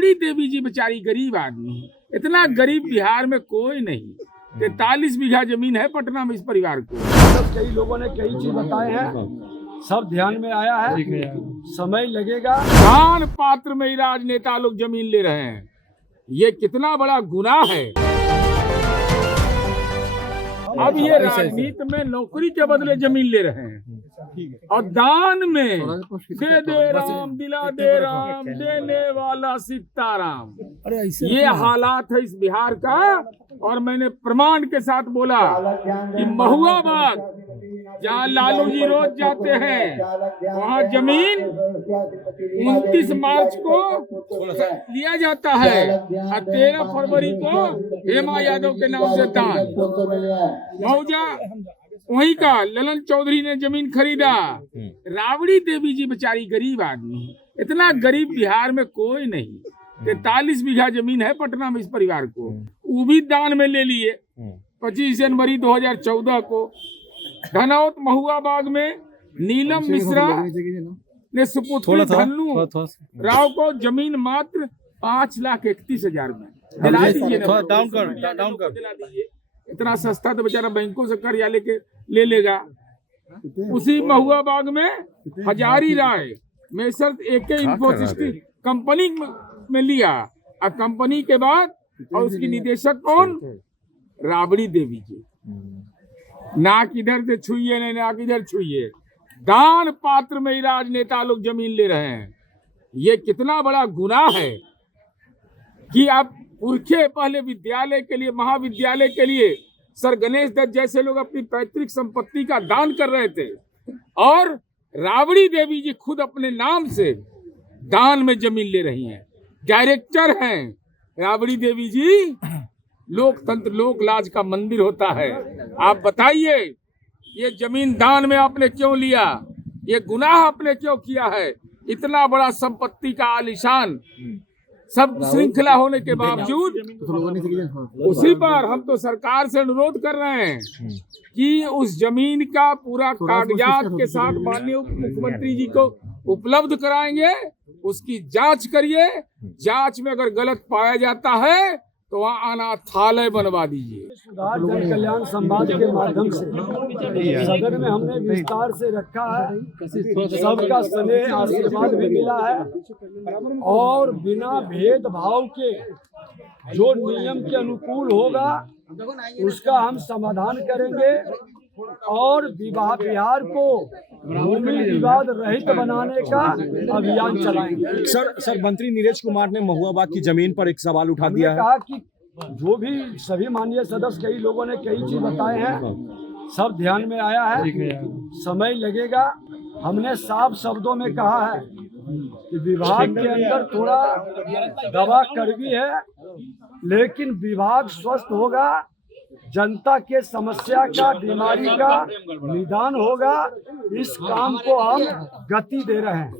राबड़ी देवी जी बेचारी गरीब आदमी है, इतना गरीब बिहार में कोई नहीं। 43 बीघा जमीन है पटना में इस परिवार को। कई लोगों ने कई चीज बताए हैं, सब ध्यान में आया है, समय लगेगा। दान पात्र में ही राजनेता लोग जमीन ले रहे हैं, ये कितना बड़ा गुनाह है। अब ये राजनीति में नौकरी के बदले जमीन ले रहे हैं और दान में दे दे राम दिला दे राम देने वाला सीताराम। ये हालात है इस बिहार का। और मैंने प्रमाण के साथ बोला कि महुआ बाग जहाँ लालू जी रोज जाते हैं वहाँ जमीन 29 मार्च को लिया जाता है और 13 फरवरी को हेमा यादव के नाम से दान। मौजा वहीं का ललन चौधरी ने जमीन खरीदा। राबड़ी देवी जी बेचारी गरीब आदमी है, इतना गरीब बिहार में कोई नहीं। 43 बीघा जमीन है पटना में इस परिवार को, वो भी दान में ले लिए। 25 जनवरी 2014 को धनौत महुआ बाग में नीलम मिश्रा ने सुपुत्री धन्नू राव को जमीन मात्र 5,31,000 में दिला दीजिए। इतना सस्ता तो बेचारा बैंकों से कर्जा लेके ले लेगा। उसी महुआ बाग में हजारी राय मेसर्स AK इंफोसिस्टिक कंपनी में लिया और कंपनी के बाद और उसकी निदेशक कौन? राबड़ी देवी जी। ना किधर से छुइए ना किधर छुइए, दान पात्र में ही राजनेता लोग जमीन ले रहे हैं। ये कितना बड़ा गुनाह है कि आप पुरखे पहले विद्यालय के लिए, महाविद्यालय के लिए सर गणेश दत्त जैसे लोग अपनी पैतृक संपत्ति का दान कर रहे थे और राबड़ी देवी जी खुद अपने नाम से दान में जमीन ले रही हैं। डायरेक्टर हैं राबड़ी देवी जी। लोकतंत्र लोक लाज का मंदिर होता है। आप बताइए ये जमीन दान में आपने क्यों लिया? ये गुनाह आपने क्यों किया है? इतना बड़ा संपत्ति का आलिशान सब श्रृंखला होने के बावजूद उसी पर हम तो सरकार से अनुरोध कर रहे हैं कि उस जमीन का पूरा कागजात के साथ माननीय मुख्यमंत्री जी को उपलब्ध कराएंगे, उसकी जांच करिए। जांच में अगर गलत पाया जाता है तो वहाँ अनाथालय बनवा दीजिए। सुधार जन कल्याण संवाद के माध्यम से सदन में हमने विस्तार से रखा है। सबका स्नेह आशीर्वाद भी मिला है और बिना भेदभाव के जो नियम के अनुकूल होगा उसका हम समाधान करेंगे और बिहार को भूमि विवाद रहित बनाने का अभियान चलाएंगे। सर मंत्री नीरज कुमार ने महुआ बाग की जमीन पर एक सवाल उठा दिया है। कहा कि जो भी सभी माननीय सदस्य कई लोगों ने कई चीज बताए हैं, सब ध्यान में आया है, समय लगेगा। हमने साफ शब्दों में कहा है कि विभाग के अंदर थोड़ा दवा कड़वी है, लेकिन विभाग स्वस्थ होगा, जनता के समस्या का, बीमारी का निदान होगा। इस काम को हम गति दे रहे हैं।